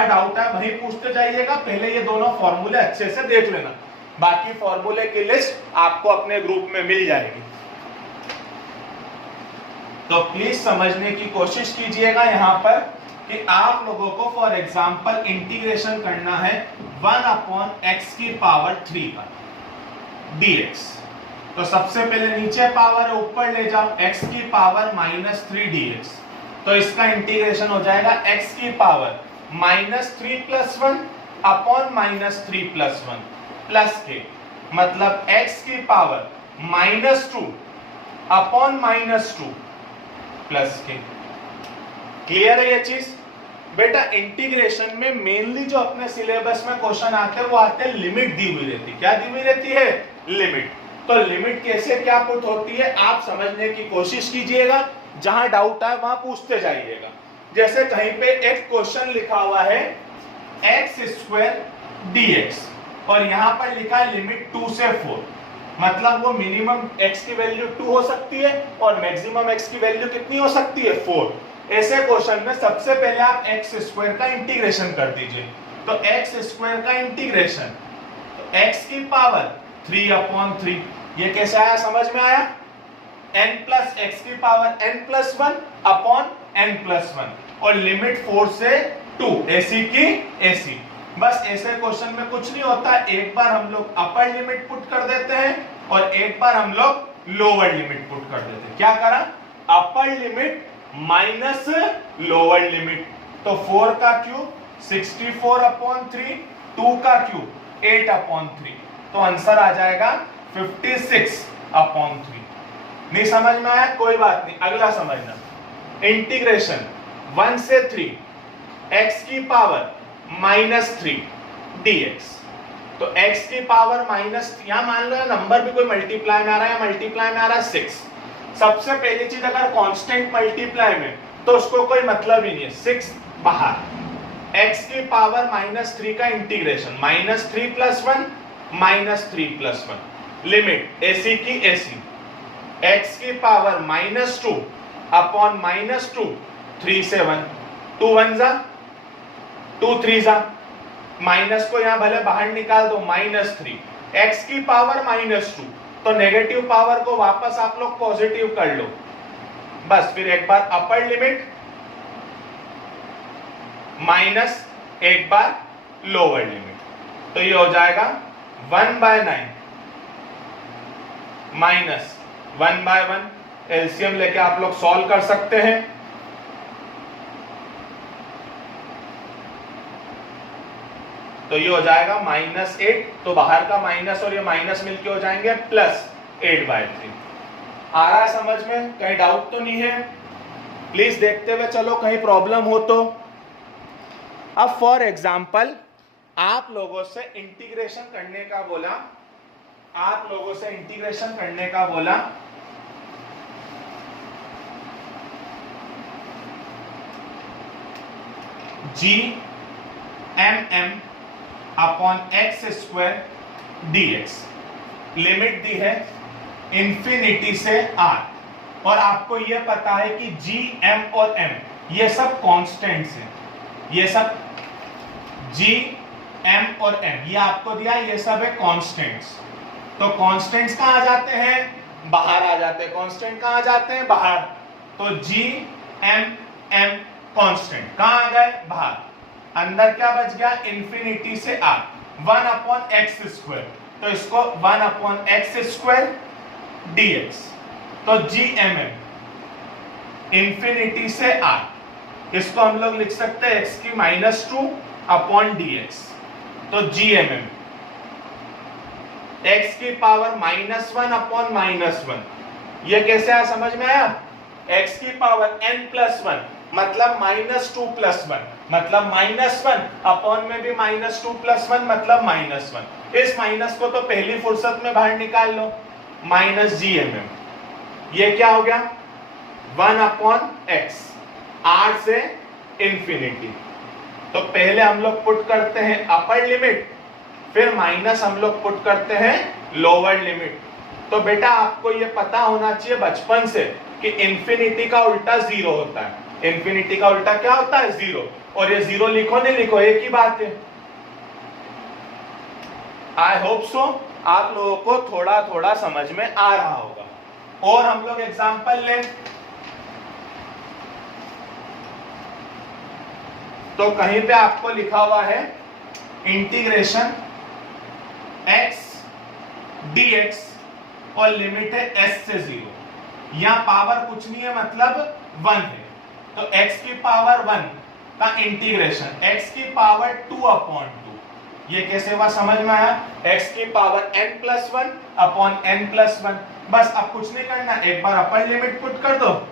Doubt है वही पूछते जाइएगा, पहले ये दोनों फॉर्मूले अच्छे से देख लेना, बाकी फॉर्मूले की लिस्ट आपको अपने ग्रुप में मिल जाएगी। तो प्लीज समझने की कोशिश कीजिएगा यहाँ पर कि आप लोगों को फॉर एग्जांपल इंटीग्रेशन करना है 1/x³ का dx। तो सबसे पहले नीचे पावर है, ऊपर ले जाओ x³ -3 dx। तो इसका इंटीग्रेशन हो जाएगा x³ -3 + 1 अपॉन -3 + 1 प्लस के, मतलब x³ -2 अपॉन -2 प्लस के। क्लियर है ये चीज? बेटा इंटीग्रेशन में मेनली जो अपने सिलेबस में क्वेश्चन आते हैं वो आते हैं लिमिट दी हुई रहती है। क्या दी हुई रहती है? लिमिट। तो लिमिट कैसे क्या पुट होती है आप समझने की कोशिश कीजिएगा, जहां डाउट है वहां पूछते जाइएगा। जैसे कहीं पे एक क्वेश्चन लिखा हुआ है x² dx और यहां पर लिखा है लिमिट 2 से 4, मतलब वो मिनिमम x की वैल्यू 2 हो सकती है और मैक्सिमम x की वैल्यू कितनी हो सकती है? 4। ऐसे क्वेश्चन में सबसे पहले आप x² का इंटीग्रेशन कर दीजिए। तो x² का इंटीग्रेशन तो x³ ये कैसे आया, समझ में आया? n+x⁻n+1 अपॉन n+1 और लिमिट 4 से 2 ऐसी की ऐसी। बस ऐसे क्वेश्चन में कुछ नहीं होता, एक बार हम लोग अपर लिमिट पुट कर देते हैं और एक बार हम लोग लोअर लिमिट पुट कर देते हैं। क्या करा? Upper limit minus lower limit. तो 4 का क्यूब 64/3, 2 का क्यूब 8/3, तो आंसर आ जाएगा 56/3। नहीं समझ में आया? कोई बात नहीं, अगला समझना। इंटीग्रेशन 1 से 3 x³ -3 dx। तो x³ यहां मान लो नंबर भी कोई मल्टीप्लाई में आ रहा है, मल्टीप्लाई में आ रहा है 6। सबसे पहली चीज, अगर कांस्टेंट मल्टीप्लाई में तो उसको कोई मतलब ही नहीं है, 6 बाहर। x³ -3 का इंटीग्रेशन -3 + 1 -3 + 1 लिमिट ऐसी की ऐसी। x³ -2 अपॉन -2 3 से 1, 2 1 जा 2 3 जा, माइनस को यहां भले बाहर निकाल दो -3। x³ -2 तो नेगेटिव पावर को वापस आप लोग पॉजिटिव कर लो। बस फिर एक बार अपर लिमिट माइनस एक बार लोअर लिमिट, तो ये हो जाएगा 1/9 माइनस 1/1। एलसीएम लेके आप लोग सॉल्व कर सकते हैं। तो ये हो जाएगा -8, तो बाहर का माइनस और ये माइनस मिलके हो जाएंगे +8/3। आ रहा है समझ में? कहीं डाउट तो नहीं है? प्लीज देखते हुए चलो, कहीं प्रॉब्लम हो तो। अब फॉर एग्जांपल आप लोगों से इंटीग्रेशन करने का बोला, g(m(m)/x² dx। लिमिट दी है इंफिनिटी से r, और आपको यह पता है कि g, m और m ये सब कांस्टेंट्स हैं। ये सब g, m और m ये आपको दिया, ये सब है कांस्टेंट्स। तो कांस्टेंट्स कहां आ जाते हैं? बाहर आ जाते हैं। कांस्टेंट कहां आ जाते हैं? बाहर। तो g, m, m कांस्टेंट कहां आ गए? बाहर। अंदर क्या बच गया? इंफिनिटी से r 1/x²। तो इसको 1/x² dx। तो gmm इंफिनिटी से r, इसको हम लोग लिख सकते हैं x³ -2/dx। तो gmm x³ -1/-1। ये कैसे आया, समझ में आया? x⁻n+1 मतलब -2 + 1 मतलब -1 अपॉन में भी -2 + 1 मतलब -1। इस माइनस को तो पहली फुर्सत में बाहर निकाल लो, -gmm। ये क्या हो गया? 1/x, r से इंफिनिटी। तो पहले हम लोग पुट करते हैं अपर लिमिट, फिर माइनस हम लोग पुट करते हैं लोअर लिमिट। तो बेटा आपको ये पता होना चाहिए बचपन से कि इंफिनिटी का उल्टा 0 होता है। इंफिनिटी का उल्टा क्या होता है? जीरो। और ये जीरो लिखो नहीं लिखो एक ही बात है। आई होप सो आप लोगों को थोड़ा थोड़ा समझ में आ रहा होगा। और हम लोग एग्जांपल लें तो कहीं पे आपको लिखा हुआ है इंटीग्रेशन x dx और लिमिट है s से 0। यहां पावर कुछ नहीं है, मतलब 1 है, तो x की पावर 1 का इंटीग्रेशन x की पावर 2/2। ये कैसे हुआ समझ में आया? x की पावर n+1/n+1। बस अब कुछ नहीं करना, एक बार अपर लिमिट पुट कर दो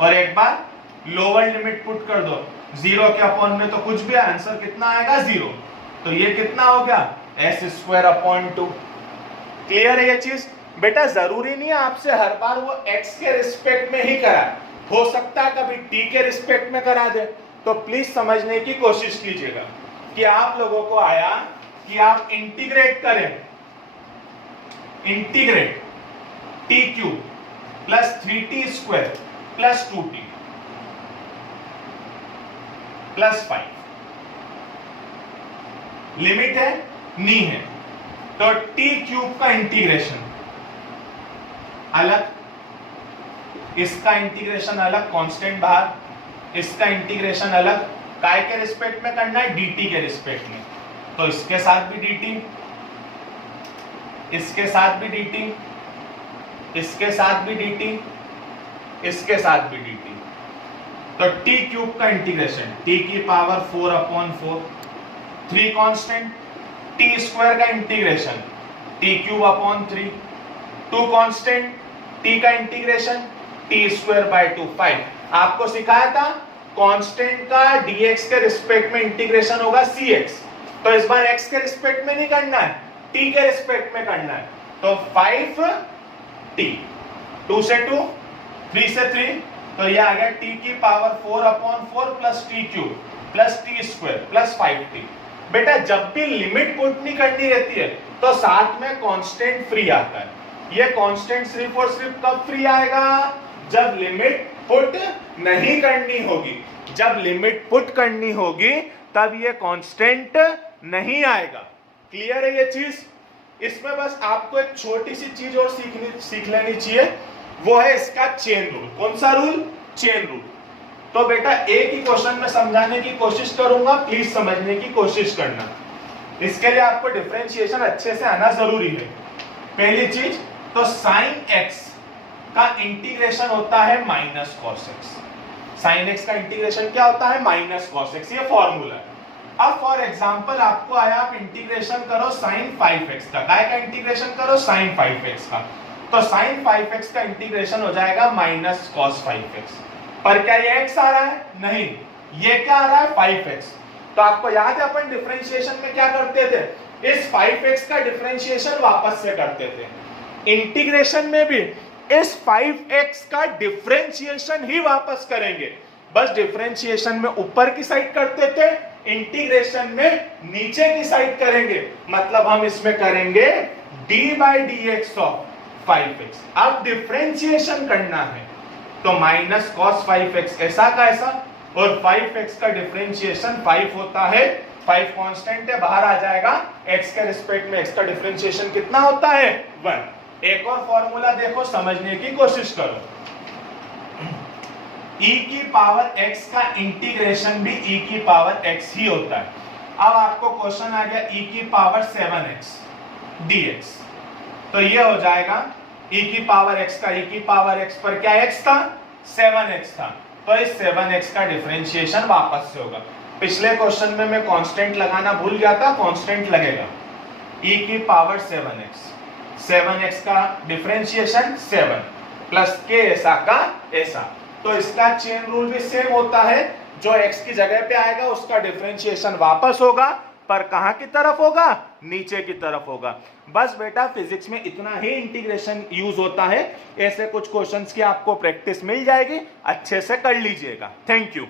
और एक बार लोअर लिमिट पुट कर दो। 0 के अपॉन में तो कुछ भी आंसर कितना आएगा? 0। तो ये कितना हो गया? s²/2। क्लियर है ये चीज? बेटा जरूरी नहीं है आपसे हर बार वो x के रिस्पेक्ट में ही करा, हो सकता है कभी t के रिस्पेक्ट में करा दे। तो प्लीज समझने की कोशिश कीजिएगा कि आप लोगों को आया कि आप इंटीग्रेट करें, integrate t³ + 3t² + 2t + 5। Limit है? नहीं है। तो t³ का इंटीग्रेशन अलग, इसका इंटीग्रेशन अलग, कांस्टेंट बाहर, इसका इंटीग्रेशन अलग। काय के रिस्पेक्ट में करना है? dt के रिस्पेक्ट में। तो इसके साथ भी dt, इसके साथ भी dt, इसके साथ भी dt, इसके साथ भी dt। तो t³ का इंटीग्रेशन t की पावर 4/4, 3 कांस्टेंट, t² का इंटीग्रेशन t³/3, 2 कांस्टेंट, t का इंटीग्रेशन t²/2, 5। आपको सिखाया था कांस्टेंट का dx के रिस्पेक्ट में इंटीग्रेशन होगा cx। तो इस बार x के रिस्पेक्ट में नहीं करना है, t के रिस्पेक्ट में करना है। तो 5t, 2 से 2, 3 से 3, तो ये आ गया t की पावर 4/4 + t³ + t² + 5t। बेटा जब भी लिमिट पुट नहीं करनी रहती है तो साथ में कांस्टेंट फ्री आता है। ये कांस्टेंट सिर्फ और सिर्फ कब फ्री आएगा? जब लिमिट पुट नहीं करनी होगी। जब लिमिट पुट करनी होगी तब ये कांस्टेंट नहीं आएगा। क्लियर है ये चीज? इसमें बस आपको एक छोटी सी चीज और सीख लेनी चाहिए, वो है इसका चेन रूल। कौन सा रूल? Chain rule. तो बेटा एक ही क्वेश्चन में समझाने की कोशिश करूंगा, प्लीज समझने की कोशिश करना। इसके लिए आपको डिफरेंशिएशन अच्छे से आना जरूरी है। पहली चीज तो sin x का इंटीग्रेशन होता है -cos x। sin x का इंटीग्रेशन क्या होता है? -cos x। ये फॉर्मूला है। अब फॉर एग्जांपल आपको आया, आप इंटीग्रेशन करो sin 5x का। काय का इंटीग्रेशन करो? sin 5x का। तो sin 5x का इंटीग्रेशन हो जाएगा -cos 5x। पर क्या ये x आ रहा है? नहीं, ये क्या आ रहा है? 5x। तो आपको याद है अपन डिफरेंशिएशन में क्या करते थे? इस 5x का डिफरेंशिएशन वापस से करते थे। इंटीग्रेशन में भी इस 5x का डिफरेंशिएशन ही वापस करेंगे। बस डिफरेंशिएशन में ऊपर की साइड करते थे, इंटीग्रेशन में नीचे की साइड करेंगे। मतलब हम इसमें करेंगे d/dx ऑफ 5x। अब डिफरेंशिएशन करना है तो -cos 5x ऐसा का ऐसा, और 5x का डिफरेंशिएशन 5 होता है। 5 कांस्टेंट है, बाहर आ जाएगा। x के रिस्पेक्ट में x का डिफरेंशिएशन कितना होता है? 1। एक और फॉर्मूला देखो, समझने की कोशिश करो। e की पावर x का इंटीग्रेशन भी e की पावर x ही होता है। अब आपको क्वेश्चन आ गया e की पावर 7x dx। तो ये हो जाएगा e की पावर x का, e की पावर x पर क्या x था? 7x था। तो इस 7x का डिफरेंशिएशन वापस से होगा। पिछले क्वेश्चन में मैं कांस्टेंट लगाना भूल गया था, कांस्टेंट लगेगा। e की पावर 7x, 7x का डिफरेंशिएशन 7 प्लस k ऐसा का ऐसा। तो इसका चेन रूल भी सेम होता है। जो x की जगह पे आएगा उसका डिफरेंशिएशन वापस होगा, पर कहां की तरफ होगा? नीचे की तरफ होगा। बस बेटा फिजिक्स में इतना ही इंटीग्रेशन यूज होता है। ऐसे कुछ क्वेश्चंस की आपको प्रैक्टिस मिल जाएगी, अच्छे से कर लीजिएगा। Thank you.